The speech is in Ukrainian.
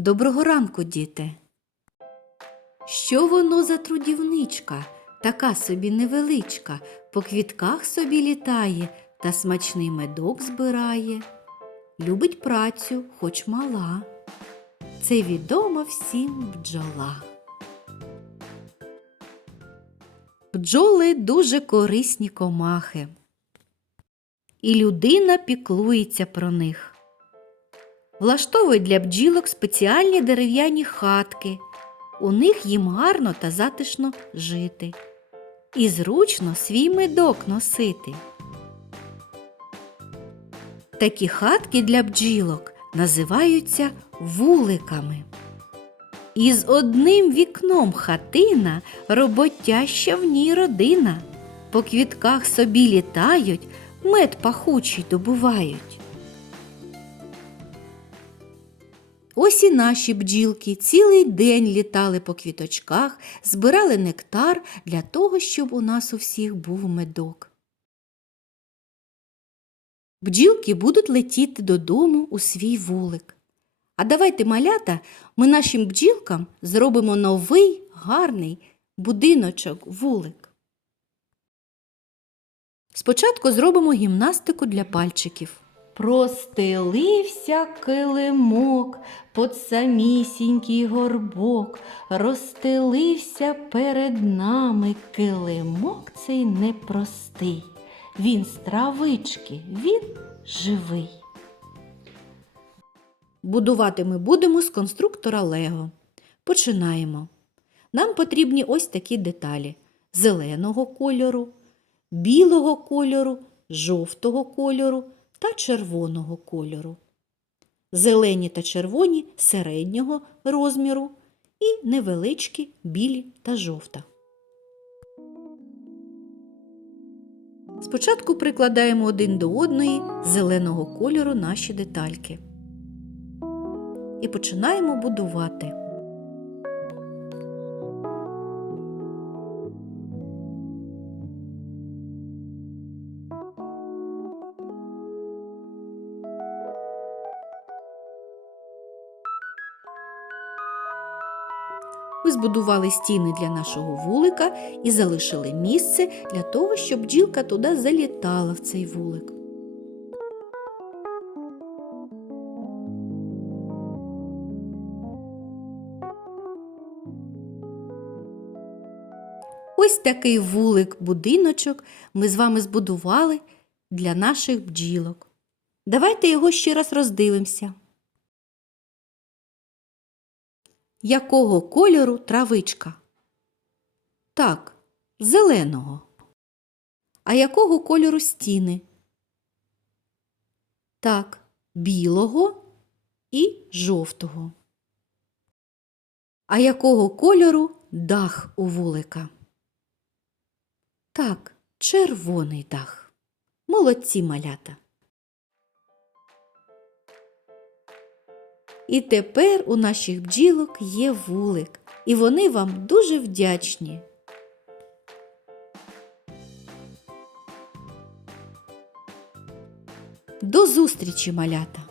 Доброго ранку, діти. Що воно за трудівничка, така собі невеличка, по квітках собі літає та смачний медок збирає. Любить працю, хоч мала. Це відомо всім бджола. Бджоли дуже корисні комахи. І людина піклується про них. Влаштовують для бджілок спеціальні дерев'яні хатки. У них їм гарно та затишно жити. І зручно свій медок носити. Такі хатки для бджілок називаються вуликами. Із одним вікном хатина роботяща в ній родина. По квітках собі літають, мед пахучий добувають. Ось і наші бджілки цілий день літали по квіточках, збирали нектар для того, щоб у нас у всіх був медок. Бджілки будуть летіти додому у свій вулик. А давайте, малята, ми нашим бджілкам зробимо новий гарний будиночок вулик. Спочатку зробимо гімнастику для пальчиків. Простелився килимок под самісінький горбок, розстелився перед нами килимок цей непростий. Він з травички, він живий. Будувати ми будемо з конструктора Лего. Починаємо. Нам потрібні ось такі деталі: зеленого кольору, білого кольору, жовтого кольору та червоного кольору. Зелені та червоні середнього розміру і невеличкі білі та жовта. Спочатку прикладаємо один до одної зеленого кольору наші детальки. І починаємо будувати. Ми збудували стіни для нашого вулика і залишили місце для того, щоб бджілка туди залітала в цей вулик. Ось такий вулик-будиночок ми з вами збудували для наших бджілок. Давайте його ще раз роздивимося. Якого кольору травичка? Так, зеленого. А якого кольору стіни? Так, білого і жовтого. А якого кольору дах у вулика? Так, червоний дах. Молодці малята. І тепер у наших бджілок є вулик, і вони вам дуже вдячні. До зустрічі, малята!